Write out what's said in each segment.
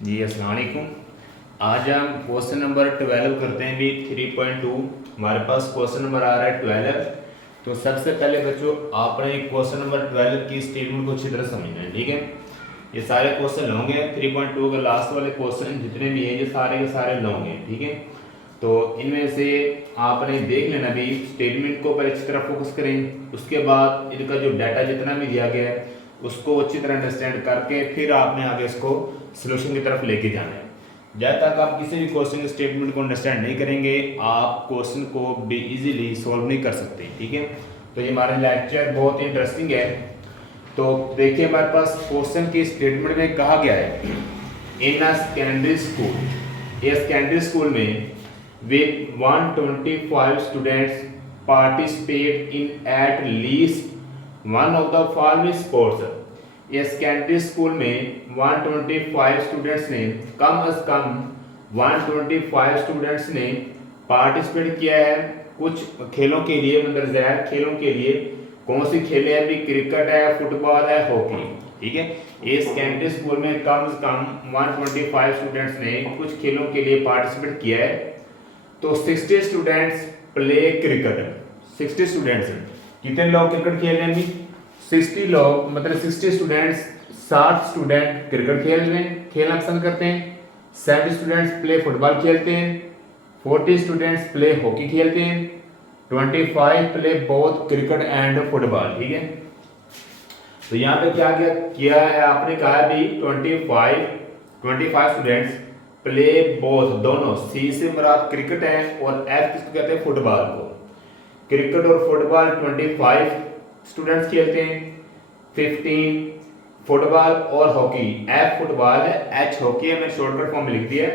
जी अस्सलाम वालेकुम। आज हम क्वेश्चन नंबर 12 करते हैं भी 3.2। हमारे पास क्वेश्चन नंबर आ रहा है 12। तो सबसे पहले बच्चों आपने क्वेश्चन नंबर 12 की स्टेटमेंट को अच्छी तरह समझना है, ठीक है। ये सारे क्वेश्चन होंगे 3.2 के लास्ट वाले क्वेश्चन जितने भी हैं ये सारे के सारे होंगे, ठीक है। तो इनमें से आपने देख लेना भी स्टेटमेंट को पहले अच्छी तरह फोकस करें, उसके बाद इनका जो डाटा जितना भी दिया गया है उसको अच्छी तरह अंडरस्टैंड करके फिर आपने आगे इसको सोल्यूशन की तरफ लेके जाना है। जब तक आप किसी भी क्वेश्चन स्टेटमेंट को अंडरस्टैंड नहीं करेंगे आप क्वेश्चन को भी इजीली सॉल्व नहीं कर सकते, ठीक है। तो ये हमारा लेक्चर बहुत इंटरेस्टिंग है। तो देखिए हमारे पास क्वेश्चन की स्टेटमेंट में कहा गया है इन अ सेकेंडरी स्कूल, ये सेकेंडरी स्कूल में with 125 students participate in at least one of the following sports। ये सेकेंडरी स्कूल में 125 स्टूडेंट्स ने कम अज कम 125 स्टूडेंट्स ने पार्टिसिपेट किया है कुछ खेलों के लिए, मतलब ज़ाहिर खेलों के लिए। कौन सी खेलें हैं भी? क्रिकेट है, फुटबॉल है, हॉकी, ठीक है। ये सेकेंडरी स्कूल में कम से कम 125 स्टूडेंट्स ने कुछ खेलों के लिए पार्टिसिपेट किया है। तो 60 स्टूडेंट्स प्ले क्रिकेट। 60 स्टूडेंट्स कितने लोग क्रिकेट खेल रहे हैं? 60 लोग, मतलब 60 स्टूडेंट्स, 60 स्टूडेंट क्रिकेट खेलना पसंद करते हैं। 70 स्टूडेंट्स प्ले फुटबॉल खेलते हैं। 40 स्टूडेंट्स प्ले हॉकी खेलते हैं। 25 play both cricket and football, ठीक है। तो यहाँ पे क्या किया है आपने कहा भी 25 स्टूडेंट्स प्ले बोथ, दोनों। सी से मुराद क्रिकेट है और एफ किसको कहते हैं? फुटबॉल को। क्रिकेट और फुटबॉल 25 स्टूडेंट्स खेलते हैं। 15 फुटबॉल और हॉकी, एफ फुटबॉल है, एच हॉकी है, मैंने शॉर्टकट फॉर्म में लिख दिया है।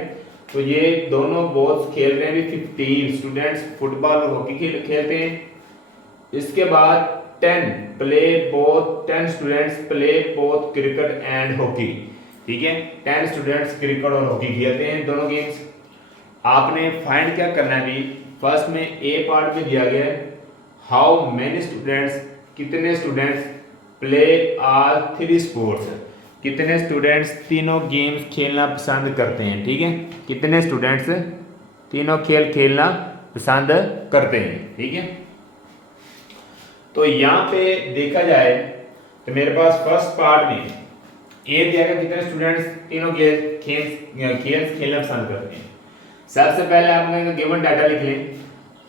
तो ये दोनों बोथ खेल रहे हैं। 15 स्टूडेंट्स फुटबॉल और हॉकी खेलते हैं। इसके बाद 10 students play both cricket and hockey, ठीक है। 10 स्टूडेंट्स क्रिकेट और हॉकी खेलते हैं, दोनों गेम्स। आपने फाइंड क्या करना है भी? फर्स्ट में ए पार्ट में दिया गया है हाउ मेनी स्टूडेंट्स, कितने स्टूडेंट्स प्ले ऑल 3 स्पोर्ट्स, कितने स्टूडेंट्स तीनों गेम्स खेलना पसंद करते हैं, ठीक है। कितने स्टूडेंट्स तीनों खेल खेलना पसंद करते हैं, ठीक है। तो यहाँ पे देखा जाए तो मेरे पास फर्स्ट पार्ट में ए दिया गया कितने स्टूडेंट्स तीनों खेल खेलना पसंद करते हैं। सबसे पहले आप गिवन डाटा लिख लें।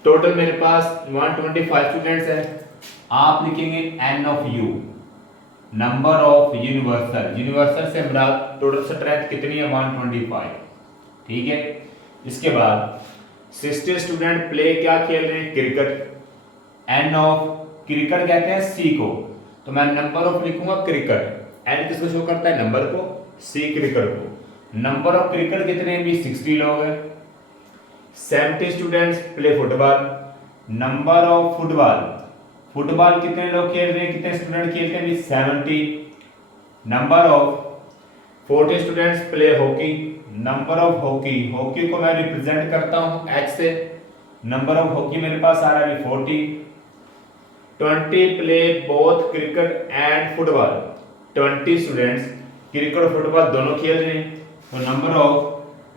टोटल मेरे पास 125 स्टूडेंट्स है। आप लिखेंगे N of U, number of universal से मुराद टोटल स्ट्रेंथ कितनी है? 125, ठीक है। इसके बाद 60 स्टूडेंट प्ले क्या खेल रहे हैं? क्रिकेट। एन ऑफ क्रिकेट कहते हैं सी को, तो मैं नंबर ऑफ लिखूंगा क्रिकेट। एन किसको शो करता है? नंबर को। सी क्रिकेट को। नंबर ऑफ क्रिकेट कितने हैं? 60 लोग हैं। 70 students play football. Number of football कितने लोग खेल रहे हैं? कितने स्टूडेंट खेलते हैं? 70। Number of 40 students play hockey. Number of hockey को मैं रिप्रेजेंट करता हूं एच से। नंबर ऑफ हॉकी मेरे पास आ रहा है 40। 20 play both cricket and football. 20 students cricket और फुटबॉल दोनों खेल रहे हैं। तो नंबर ऑफ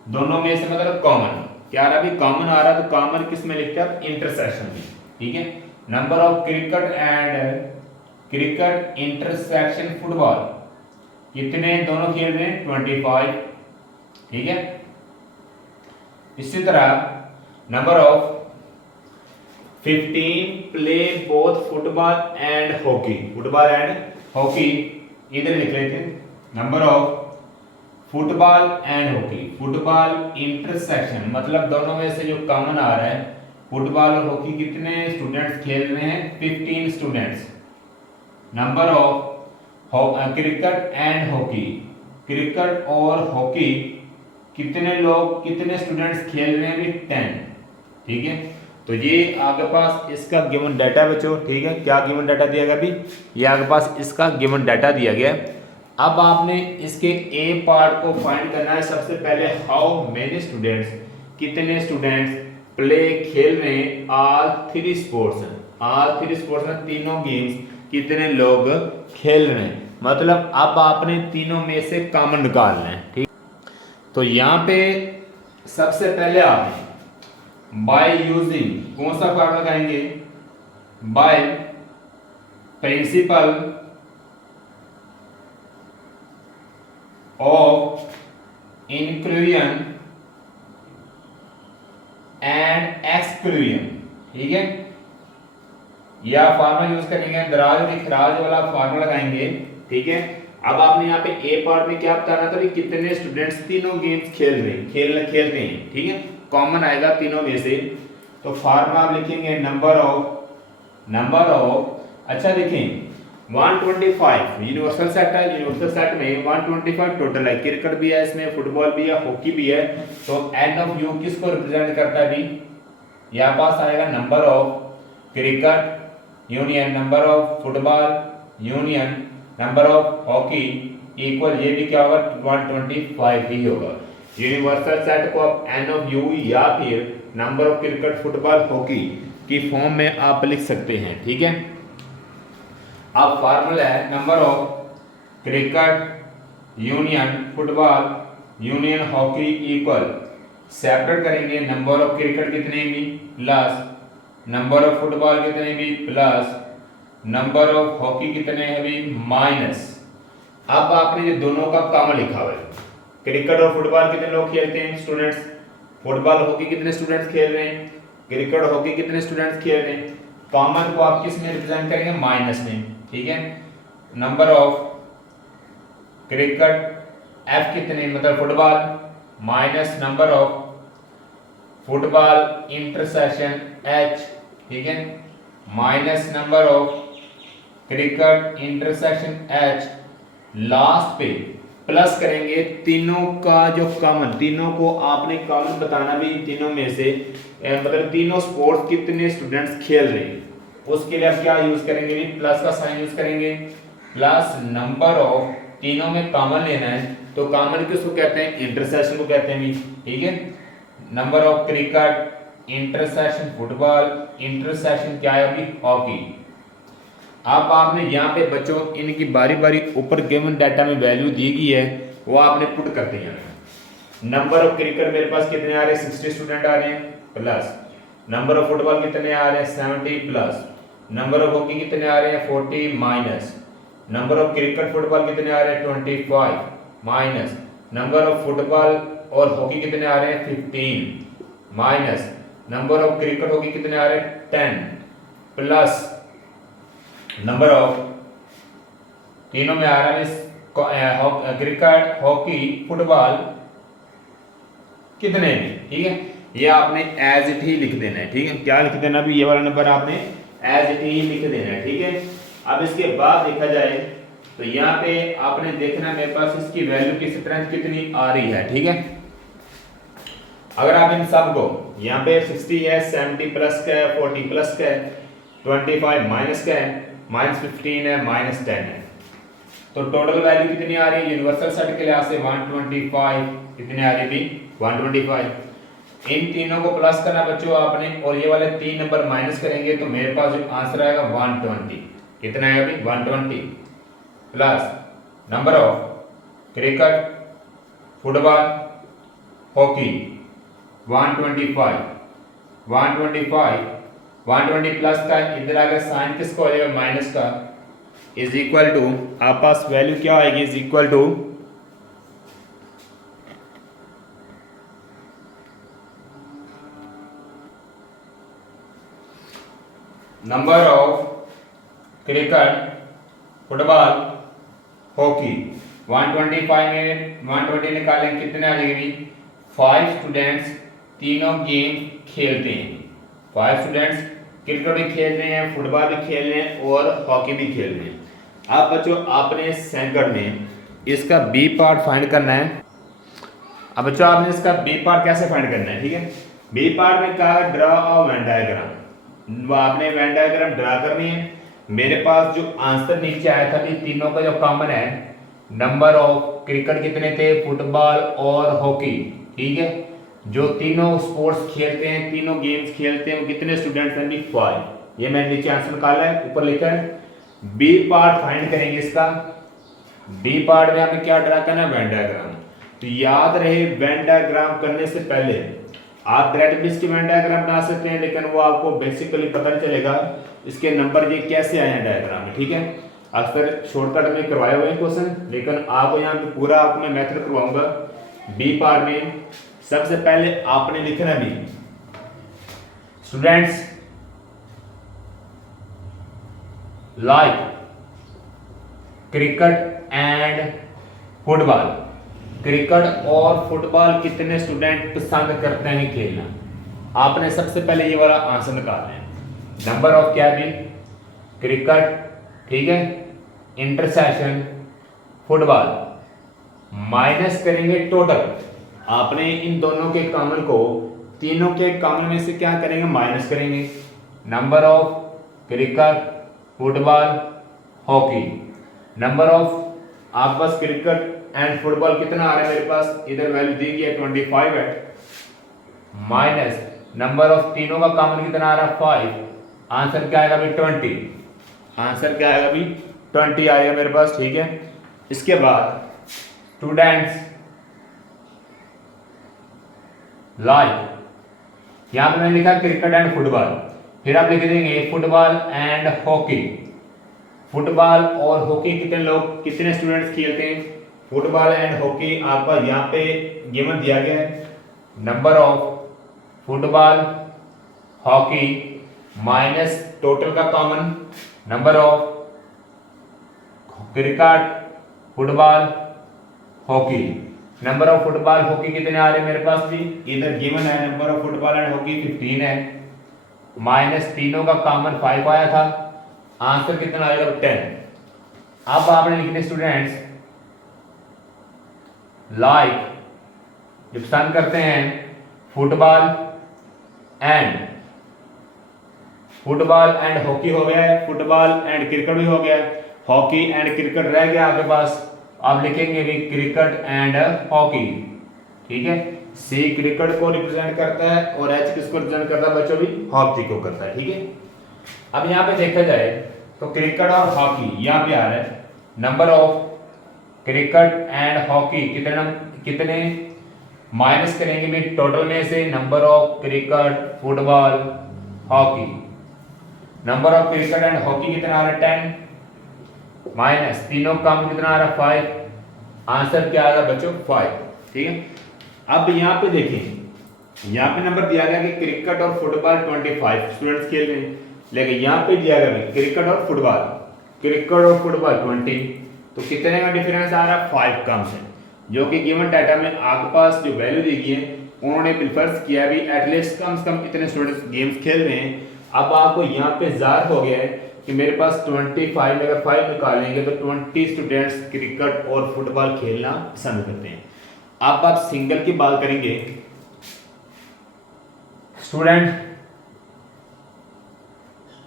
दोनों में से मतलब कॉमन, क्या आ रहा? अभी कॉमन आ रहा है, तो कॉमन किस में लिखते हैं? इंटरसेक्शन में, ठीक है। Number of cricket intersection football, कितने दोनों खेल रहे हैं? 25, ठीक है। इसी तरह number of 15 play both football and hockey, इधर लिख लेते हैं। Number of football and hockey, football intersection मतलब दोनों में से जो कॉमन आ रहा है, फुटबॉल और हॉकी कितने स्टूडेंट्स खेल रहे हैं? 15 students. Number of cricket and hockey, cricket और हॉकी कितने लोग, कितने स्टूडेंट्स खेल रहे हैं? 10, ठीक है। तो ये आपके पास इसका गिवन डाटा बच्चों, ठीक है। क्या गिवन डाटा दिया गया अभी? ये आपके पास इसका गिवन डाटा दिया गया। अब आपने इसके ए पार्ट को फाइंड करना है। सबसे पहले हाउ मेनी स्टूडेंट्स, कितने स्टूडेंट्स प्ले खेल रहे हैं ऑल 3 स्पोर्ट्स में तीनों गेम्स कितने लोग खेल रहे हैं। मतलब अब आपने तीनों में से कॉमन निकालना है, ठीक। तो यहाँ पे सबसे पहले आप बाय यूजिंग कौन सा फार्मूला लगाएंगे, by principle of inclusion and exclusion, ठीक है। या फार्मूला यूज करेंगे, दराज और इखराज वाला फार्मूला लगाएंगे, ठीक है। अब आपने यहाँ पे ए पार्ट में क्या बताना था कि कितने स्टूडेंट्स तीनों गेम्स खेलते हैं, ठीक है। कॉमन आएगा तीनों में से, तो फार्मूला आप लिखेंगे नंबर ऑफ अच्छा देखें 125 यूनिवर्सल सेट है, यूनिवर्सल सेट में 125 टोटल है, क्रिकेट भी है इसमें, फुटबॉल भी है, हॉकी भी है। तो एन ऑफ यू किसको रिप्रेजेंट करता है भी, यहाँ पास आएगा number of cricket union number of football union number of hockey equal, ये भी क्या होगा 125 ही होगा। यूनिवर्सल सेट को आप एन ऑफ यू या फिर number of cricket football hockey की फॉर्म में आप लिख सकते हैं, ठीक है। अब फार्मूला है number of cricket union football union hockey equal, separate करेंगे नंबर ऑफ क्रिकेट कितने भी प्लस नंबर ऑफ फुटबॉल कितने भी प्लस नंबर ऑफ हॉकी कितने हैं भी माइनस। अब आपने ये दोनों का कॉमन लिखा हुआ है, क्रिकेट और फुटबॉल कितने लोग खेलते हैं स्टूडेंट्स, फुटबॉल हॉकी कितने स्टूडेंट्स खेल रहे हैं, क्रिकेट हॉकी कितने स्टूडेंट्स खेल रहे हैं। कॉमन को आप किस में रिप्रेजेंट करेंगे, माइनस में, ठीक है। नंबर ऑफ क्रिकेट एफ कितने मतलब football minus number of football intersection H, ठीक है, minus number of cricket intersection H, last पे प्लस करेंगे तीनों का जो कॉमन, तीनों को आपने कॉमन बताना भी, तीनों में से मतलब तीनों स्पोर्ट्स कितने स्टूडेंट्स खेल रहे हैं, उसके लिए आप क्या यूज करेंगे भी प्लस का साइन यूज करेंगे, प्लस नंबर ऑफ तीनों में कॉमन लेना है, तो कॉमन किसको कहते हैं, इंटरसेक्शन को कहते हैं भी, ठीक है। Number of cricket intersection football intersection क्या है अभी हॉकी। अब आपने यहाँ पे बच्चों इनकी बारी बारी ऊपर गिवन डाटा में वैल्यू दी गई है, वो आपने पुट करते हैं। नंबर ऑफ क्रिकेट मेरे पास कितने आ रहे हैं 60 स्टूडेंट आ रहे हैं प्लस नंबर ऑफ फुटबॉल कितने आ रहे हैं 70 प्लस नंबर ऑफ हॉकी कितने आ रहे हैं 40 minus number of cricket football कितने आ रहे हैं 25 माइनस नंबर ऑफ फुटबॉल और हॉकी कितने आ रहे हैं 15 minus number of cricket hockey कितने आ रहे हैं 10 प्लस नंबर ऑफ तीनों में आ रहा है क्रिकेट हॉकी फुटबॉल कितने में, ठीक है। ये आपने एज इट ही लिख देना है, ठीक है। क्या लिख देना भी, ये वाला नंबर आपने एज इट ही लिख देना है, ठीक है। अब इसके बाद देखा जाए तो यहाँ पे आपने देखना मेरे पास इसकी वैल्यू की स्ट्रेंथ कितनी आ रही है, ठीक है। अगर आप इन सब को यहाँ पे 60 है 70 प्लस का है 40 प्लस का है 25 माइनस का है -15 है -10 है, तो टोटल वैल्यू कितनी आ रही है यूनिवर्सल सेट के लिहाज से 125 कितनी आ रही थी 125। इन तीनों को प्लस करना बच्चों आपने और ये वाले 3 नंबर माइनस करेंगे तो मेरे पास जो आंसर आएगा 120 कितना है अभी 120 plus number of cricket football hockey 120 plus का इधर आगे साइन किसको हो जाएगा माइनस का इज इक्वल टू आप पास वैल्यू क्या आएगी is equal to number of cricket football hockey 125 में 120 निकालें कितने आ जाएगी 5 स्टूडेंट्स तीनों गेम खेलते हैं 5 स्टूडेंट्स क्रिकेट भी खेल रहे हैं फुटबॉल भी खेल रहे हैं और हॉकी भी खेल रहे हैं। अब बच्चों आपने सेकंड में इसका बी पार्ट फाइंड करना है। अब बच्चों आपने इसका बी पार्ट कैसे फाइंड करना है, ठीक है। बी पार्ट में कहा ड्रा अ वेन डायग्राम, आपने वेन डायग्राम ड्रा करनी है। मेरे पास जो आंसर नीचे आया था तीनों का जो कॉमन है नंबर ऑफ क्रिकेट कितने थे फुटबॉल और हॉकी, ठीक है। जो तीनों स्पोर्ट्स खेलते हैं तीनों गेम्स खेलते हैं वो कितने स्टूडेंट्स हैं 5। ये मैंने नीचे आंसर निकाला है ऊपर लिखा है। बी पार्ट फाइंड करेंगे इसका। बी पार्ट में हमें क्या ड्रा करना है वेन डायग्राम। तो याद रहे वेन डायग्राम करने से पहले आप ग्रेड लिस्ट की वेन डायग्राम बना सकते हैं, लेकिन वो आपको बेसिकली पता नहीं चलेगा इसके नंबर ये कैसे आए हैं डायग्राम में, ठीक है। अक्सर शॉर्टकट में करवाए हुए क्वेश्चन, लेकिन आपको यहाँ पे पूरा आपको मैं मेथड करवाऊंगा। बी पार्ट में सबसे पहले आपने लिखना भी students like cricket and football. Cricket और फुटबॉल कितने स्टूडेंट पसंद करते हैं खेलना, आपने सबसे पहले ये वाला आंसर निकालना है। नंबर ऑफ क्या भी क्रिकेट, ठीक है, इंटरसेशन फुटबॉल, माइनस करेंगे टोटल। आपने इन दोनों के कॉमन को, तीनों के कॉमन में से क्या करेंगे, माइनस करेंगे। Number of cricket football hockey, number of आपके पास क्रिकेट एंड फुटबॉल कितना आ रहा है मेरे पास, इधर वैल्यू दी गई है 25 है, माइनस नंबर ऑफ तीनों का कॉमन कितना आ रहा है 5, आंसर क्या आएगा अभी 20, आंसर क्या आएगा अभी 20 आएगा मेरे पास, ठीक है। इसके बाद स्टूडेंट्स लाइक, यहां पे मैंने लिखा क्रिकेट एंड फुटबॉल, फिर आप लिख देंगे फुटबॉल एंड हॉकी। फुटबॉल और हॉकी कितने स्टूडेंट्स खेलते हैं, फुटबॉल एंड हॉकी आपका यहाँ पे गिवन दिया गया है। Number of football hockey minus total का common, number of cricket football hockey. Number of football hockey कितने आ रहे हैं मेरे पास भी, इधर गिवन है number of football and hockey 15 है, माइनस तीनों का कॉमन 5 आया था, आंसर कितना आएगा 10। अब आपने लिखने स्टूडेंट्स लाइक जो पसंद करते हैं फुटबॉल एंड हॉकी हो गया है, फुटबॉल एंड क्रिकेट भी हो गया है, हॉकी एंड क्रिकेट रह गया आपके पास। आप लिखेंगे भी क्रिकेट एंड हॉकी, ठीक है। सी क्रिकेट को रिप्रेजेंट करता है और एच किसको रिप्रेजेंट करता है बच्चों, भी हॉकी को करता है, ठीक है। अब यहाँ पे देखा जाए तो क्रिकेट और हॉकी यहाँ पे आ रहा है, number of cricket and hockey कितने माइनस करेंगे भी टोटल में से, number of cricket football hockey. Number of cricket and hockey कितना आ रहा है 10, माइनस तीनों कम कितना आ रहा है 5, आंसर क्या आ रहा है बच्चों 5, ठीक है। अब यहाँ पे देखें, यहाँ पे नंबर दिया गया कि क्रिकेट और फुटबॉल 25 स्टूडेंट्स खेल रहे हैं, लेकिन यहाँ पे दिया गया क्रिकेट और फुटबॉल 20, तो कितने का डिफरेंस आ रहा है 5 कम से, जो कि गिवन डाटा में आपके पास जो वैल्यू दी गई है उन्होंने प्रिफर्स किया भी एटलीस्ट कम से कम इतने स्टूडेंट्स गेम्स खेल रहे हैं। अब आपको यहाँ पे ज़ाहिर हो गया है कि मेरे पास 25 में अगर 5 निकालेंगे तो 20 स्टूडेंट्स क्रिकेट और फुटबॉल खेलना पसंद करते हैं। अब आप सिंगल की बात करेंगे, student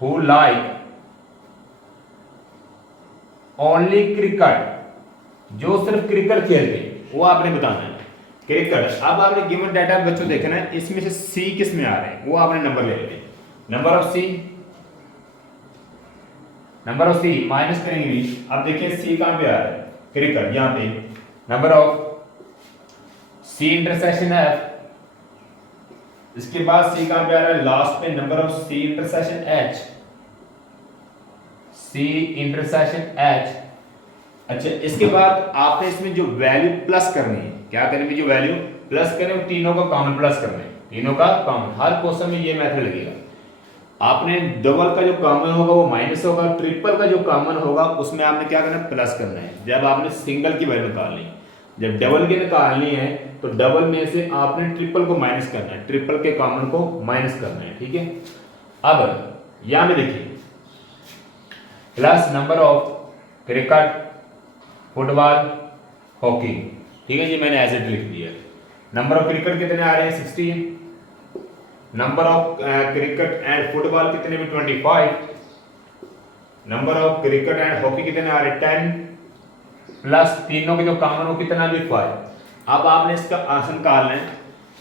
who like only cricket, जो सिर्फ क्रिकेट खेलते हैं वो आपने बताना है क्रिकेट। अब आपने गिवन डाटा बच्चों देखना है, इसमें से सी किस में आ रहे हैं वो आपने नंबर ले लेते हैं। नंबर ऑफ सी माइनस करेंगे भी, अब देखिए सी कहां पे आ रहा है क्रिकेट, यहां पे number of C intersection F, इसके बाद सी कहां पे आ रहा है लास्ट पे, number of C intersection H, C intersection H. अच्छा, इसके बाद आपने इसमें जो वैल्यू प्लस करनी है, क्या करनी है, जो वैल्यू प्लस करें वो तीनों का कॉमन प्लस करना है, तीनों का कॉमन। हर क्वेश्चन में ये मेथड लगेगा। आपने डबल का जो कॉमन होगा वो माइनस होगा, ट्रिपल का जो कॉमन होगा उसमें आपने क्या करना है, प्लस करना है। जब आपने सिंगल की वैल्यू निकालनी, जब डबल की निकालनी है तो डबल में से आपने ट्रिपल को माइनस करना है, ट्रिपल के कॉमन को माइनस करना है, ठीक है। अब यहां में देखिए plus number of cricket football hockey, ठीक है जी, मैंने ऐसे लिख दिया। नंबर ऑफ क्रिकेट कितने आ रहे हैं 16, number of cricket and football कितने में 25, number of cricket and hockey कितने आ रहे हैं 10, प्लस तीनों के जो कॉमन हो कितना भी 5। अब आपने इसका आंसर निकालना है।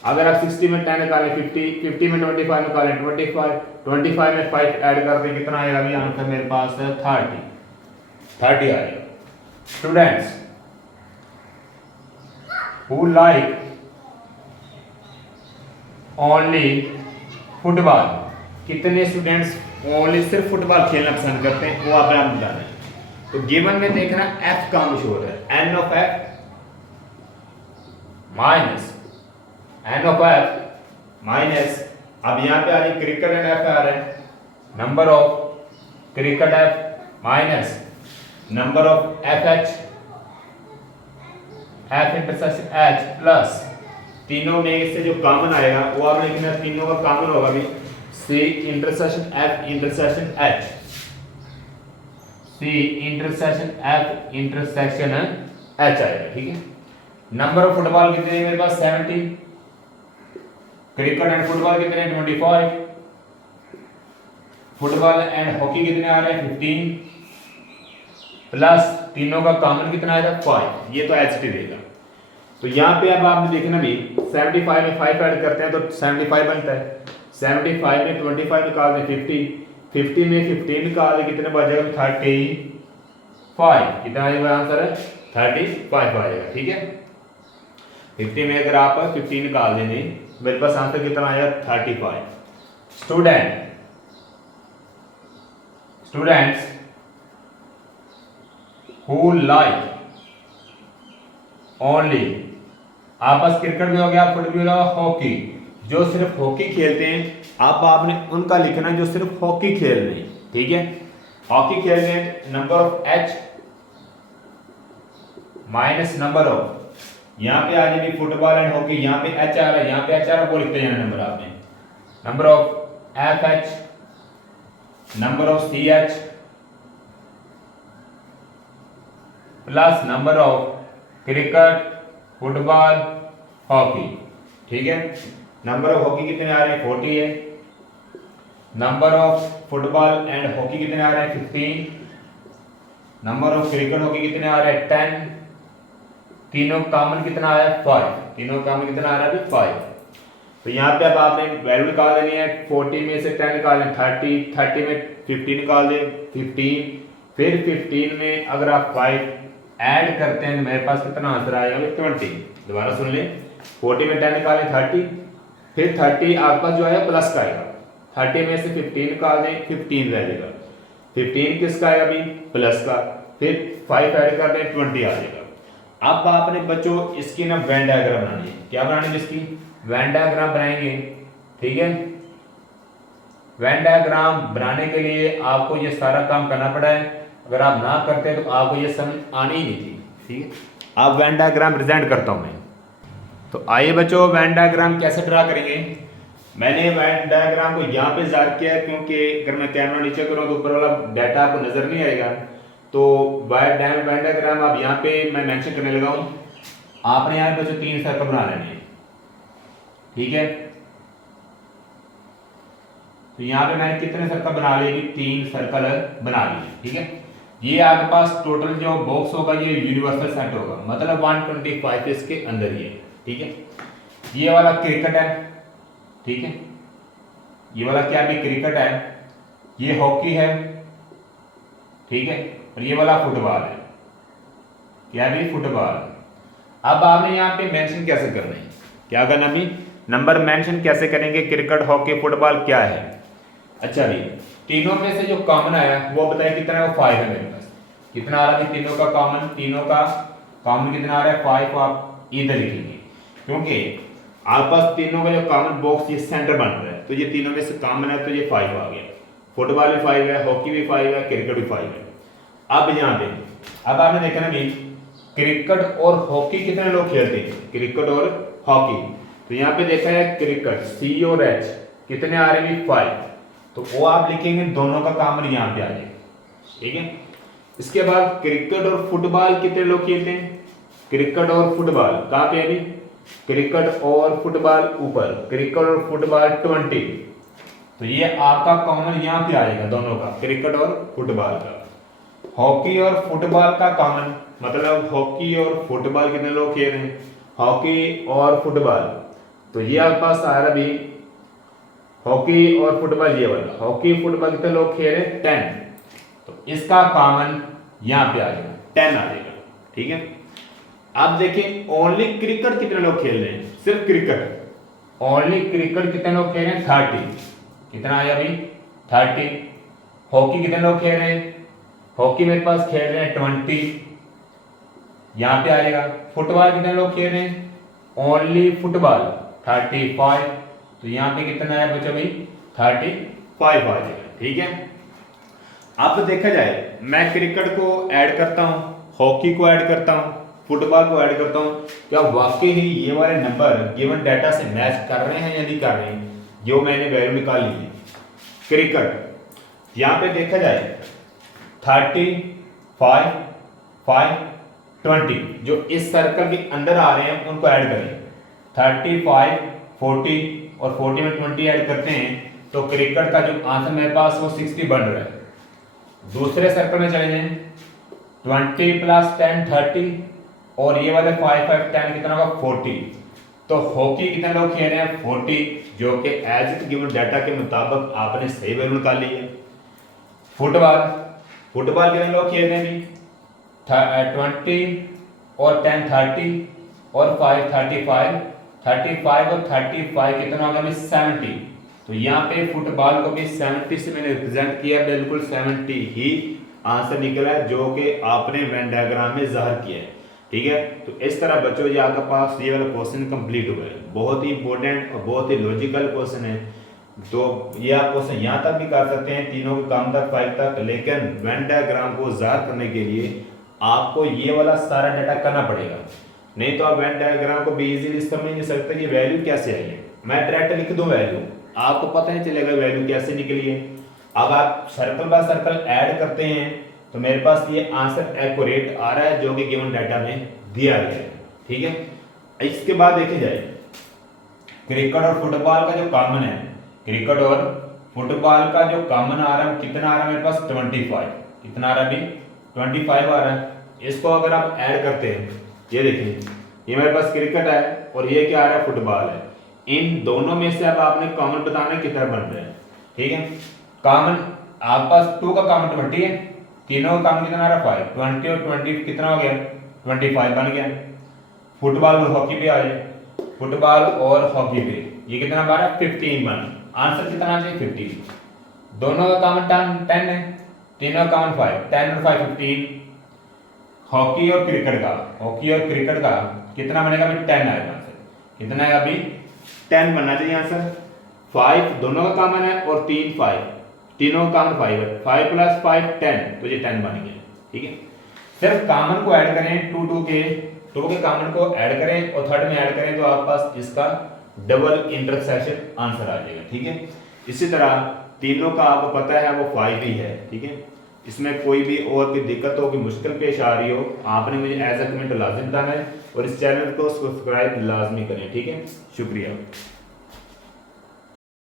अगर आप 60 में 10 निकालें 50 में 25 निकालें 25 में 5 ऐड कर दें कितना आएगा, अभी आंसर मेरे पास है 30 आएगा। Students who like only football, कितने स्टूडेंट्स ओनली सिर्फ फुटबॉल खेलना पसंद करते हैं, वो आपने आप बताना है। तो गिवन में देखना एफ का मशहूर है, N of F minus N of F minus, अब यहां पे आ रही क्रिकेट एंड एफ आ रहा है, number of cricket F minus number of F H, F intersection H plus तीनों में से जो कॉमन आएगा वो आपने लिखना, तीनों का कॉमन होगा भी C intersection F intersection H, C intersection F intersection H आएगा, ठीक है। नंबर ऑफ फुटबॉल कितने हैं मेरे पास 70, क्रिकेट एंड फुटबॉल कितने हैं 25, फुटबॉल एंड हॉकी कितने आ रहे हैं 15 प्लस तीनों का कॉमन कितना आएगा 5, ये तो एचटी देगा। तो यहाँ पे अब आपने देखना भी 75 में 5 ऐड करते हैं तो 75 बनता है, 75 में 25 निकाल दें 50, 50 में 15 निकाल दें कितने बचेगा 35, कितना आएगा आंसर है 35 आएगा, ठीक है। 50 में अगर आप 15 निकाल देंगे मेरे पास आंसर कितना आएगा 35। स्टूडेंट्स हु लाइक ओनली, आपस क्रिकेट भी हो गया, फुटबॉल हो, हॉकी, जो सिर्फ हॉकी खेलते हैं आप आपने उनका लिखना जो सिर्फ हॉकी खेल रहे हैं, ठीक है। हॉकी खेल रहे हैं number of H minus number of, यहाँ पे आ जाएगी फुटबॉल एंड हॉकी, यहाँ पे एच आ रहा है, यहाँ पे एच आ रहा है, वो लिखते जाना नंबर आपने, number of F H number of C H plus number of cricket football hockey, ठीक है। नंबर ऑफ हॉकी कितने आ रहे हैं 40 है, number of football and hockey कितने आ रहे हैं 15, नंबर ऑफ क्रिकेट हॉकी कितने आ रहे हैं 10, तीनों कॉमन कितना आया 5, तीनों कॉमन कितना आ रहा है 5। तो यहाँ पे अब आपने वैल्यू निकाल देनी है, 40 में से 10 निकाल दें 30, 30 में 50 निकाल दें 15, फिर 15 में अगर आप 5 ऐड करते हैं तो मेरे पास कितना आंसर आएगा 20। दोबारा सुन लें, 40 में 10 निकालें 30, फिर 30 आपका जो है प्लस का आएगा, 30 में से 15 निकाल दें 15 रह जाएगा, 15 किसका आएगा अभी प्लस का, फिर 5 ऐड कर दें 20 आ जाएगा। अब आपने बच्चों इसकी ना वेन डायग्राम बनानी है, क्या बनानी है इसकी वेन डायग्राम बनाएंगे, ठीक है। वेन डायग्राम बनाने के लिए आपको ये सारा काम करना पड़ा है, अगर आप ना करते तो आपको ये समझ आनी ही नहीं थी, ठीक है। आप वेन डायग्राम प्रेजेंट करता हूं मैं, तो आइए बच्चों वेन डायग्राम कैसे ड्रा करेंगे। मैंने वेन डायग्राम को यहाँ पे ज़ाहिर किया है क्योंकि अगर मैं कैमरा नीचे करूँ तो ऊपर वाला डाटा आपको नजर नहीं आएगा, तो वेन डायग्राम आप यहाँ पे मैं मेंशन करने लगा हूँ। आपने यहाँ पे जो 3 सर्कल बना लेने हैं, ठीक है। तो यहाँ पे मैंने कितने सर्कल बना लिए 3 सर्कल बना लिए, ठीक है। ये आपके पास टोटल जो बॉक्स होगा ये यूनिवर्सल सेट होगा, मतलब 125 इसके अंदर ही है, ठीक है। ये वाला क्रिकेट है, ठीक है, ये वाला क्या भी क्रिकेट है, ये हॉकी है, ठीक है, और ये वाला फुटबॉल है, क्या भी फुटबॉल। अब आपने यहाँ पे मेंशन कैसे करना है, क्या करना भी नंबर मेंशन कैसे करेंगे, क्रिकेट हॉकी फुटबॉल क्या है। अच्छा भी तीनों में से जो कॉमन आया वो बताइए कितना है, वो 5 है मेरे पास, कितना आ रहा है तीनों का कॉमन कितना आ रहा है 5, आप इधर लिखेंगे क्योंकि आपके पास तीनों का जो कॉमन बॉक्स ये सेंटर बन रहा है, तो ये तीनों में से कॉमन है तो ये 5 आ गया, फुटबॉल भी 5 है, हॉकी भी 5 है, क्रिकेट भी 5 है। अब यहाँ पे अब आपने देखना भी क्रिकेट और हॉकी कितने लोग खेलते हैं, क्रिकेट और हॉकी, तो यहाँ पे देखा है क्रिकेट C और H कितने आ रहे हैं 5, तो वो आप लिखेंगे दोनों का कॉमन यहाँ पे आ जाएगा, ठीक है। इसके बाद क्रिकेट और फुटबॉल कितने लोग खेलते हैं, क्रिकेट और फुटबॉल कहाँ पे अभी, क्रिकेट और फुटबॉल ऊपर, क्रिकेट और फुटबॉल 20, तो ये आपका कॉमन यहाँ पे आएगा दोनों का, क्रिकेट और फुटबॉल का। हॉकी और फुटबॉल का कॉमन मतलब हॉकी और फुटबॉल कितने लोग खेल रहे हैं, हॉकी और फुटबॉल, तो ये आपके पास आ रहा भी हॉकी और फुटबॉल, ये वाला हॉकी फुटबॉल कितने लोग खेल रहे हैं 10, तो इसका कॉमन यहाँ पे आ जाएगा 10 आ जाएगा, ठीक है। आप देखिए ओनली क्रिकेट कितने लोग खेल रहे हैं, सिर्फ क्रिकेट, ओनली क्रिकेट कितने लोग खेल रहे हैं 30, कितना आया अभी 30। हॉकी कितने लोग खेल रहे हैं, हॉकी मेरे पास खेल रहे हैं 20, यहाँ पे आएगा। फुटबॉल कितने लोग खेल रहे हैं, ओनली फुटबॉल 35, तो यहाँ पे कितना आया बच्चों भाई 35 आ जाएगा, ठीक है। अब देखा जाए मैं क्रिकेट को ऐड करता हूँ, हॉकी को ऐड करता हूँ, फुटबॉल को ऐड करता हूँ, क्या वाकई ही ये वाले नंबर गिवन डाटा से मैच कर रहे हैं या नहीं कर रहे हैं, जो मैंने वैल्यू निकाल ली है। क्रिकेट यहाँ पे देखा जाए 35, 5, 20 जो इस सर्कल के अंदर आ रहे हैं उनको ऐड करें, 35, 40 और 40 में 20 ऐड करते हैं तो क्रिकेट का जो आंसर मेरे पास वो 60 बन रहा है। दूसरे सर्कल में चले जाएं, 20 + 10 30 और ये वाले 5, 5, 10 कितना होगा 40। तो हॉकी कितने लोग खेल रहे हैं 40, जो कि एज इट गिवन डाटा के मुताबिक आपने सही वैल्यू निकाल ली है। फुटबॉल कितने लोग खेल रहे हैं भी 20 और 10 30 और 5 35, 35 और 35 कितना होगा भी 70। तो यहाँ पे फुटबॉल को भी 70 से मैंने रिप्रेजेंट किया, बिल्कुल 70 ही आंसर निकला है जो कि आपने वेन डायग्राम में ज़ाहिर किया है, ठीक है। तो इस तरह बच्चों ये आपके पास ये वाला क्वेश्चन कंप्लीट हुआ है, बहुत ही इंपॉर्टेंट और बहुत ही लॉजिकल क्वेश्चन है। तो ये आप क्वेश्चन यहाँ तक भी कर सकते हैं, तीनों के काम तक 5 तक, लेकिन वेन डायग्राम को ज़ाहिर करने के लिए आपको ये वाला सारा डाटा करना पड़ेगा, नहीं तो आप वेन डायग्राम को भी इजीली समझ नहीं सकते कि वैल्यू कैसे आई है। मैं डायरेक्ट लिख दूं वैल्यू, आपको पता नहीं चलेगा वैल्यू कैसे निकली है। अब आप सर्कल बाय सर्कल ऐड करते हैं तो मेरे पास ये आंसर एक्यूरेट आ रहा है जो कि गिवन डाटा में दिया गया है, ठीक है। इसके बाद देखे जाए क्रिकेट और फुटबॉल का जो कॉमन है, क्रिकेट और फुटबॉल का जो कॉमन आ रहा है कितना आ रहा है मेरे पास 25, कितना आ रहा है अभी 25 आ रहा है। इसको अगर आप ऐड करते हैं, ये देखिए ये मेरे पास क्रिकेट है और ये क्या आ रहा है फुटबॉल है, इन दोनों में से अब आपने कॉमन बताना है कितना बन रहा है, ठीक है। कॉमन आपके पास 2 का कॉमन 20 है, तीनों का कॉमन कितना आ रहा है 5, 20 और 20 कितना हो गया 25 बन गया। फुटबॉल और हॉकी पे आ जाए, फुटबॉल और हॉकी पे ये कितना बन रहा है 15 बन, आंसर कितना आ जाए 15। दोनों का कॉमन 10 है, तीनों का कॉमन 5, 10 और 5 15। हॉकी और क्रिकेट का कितना बनेगा अभी 10 आएगा आंसर, कितना आएगा अभी 10 बनना चाहिए आंसर। 5 दोनों का कॉमन है और 3 5, तीनों का कॉमन 5 है, 5 + 5 10, तो ये 10 बन गया, ठीक है। सिर्फ कॉमन को ऐड करें, 2 के कॉमन को ऐड करें और थर्ड में ऐड करें तो आपके पास इसका डबल इंटरसेक्शन आंसर आ जाएगा, ठीक है। इसी तरह तीनों का आपको पता है वो 5 ही है, ठीक है। इसमें कोई भी और भी दिक्कत हो, कोई मुश्किल पेश आ रही हो, आपने मुझे एज अ कमेंट लाजिम बताना है और इस चैनल को सब्सक्राइब लाजमी करें, ठीक है। शुक्रिया।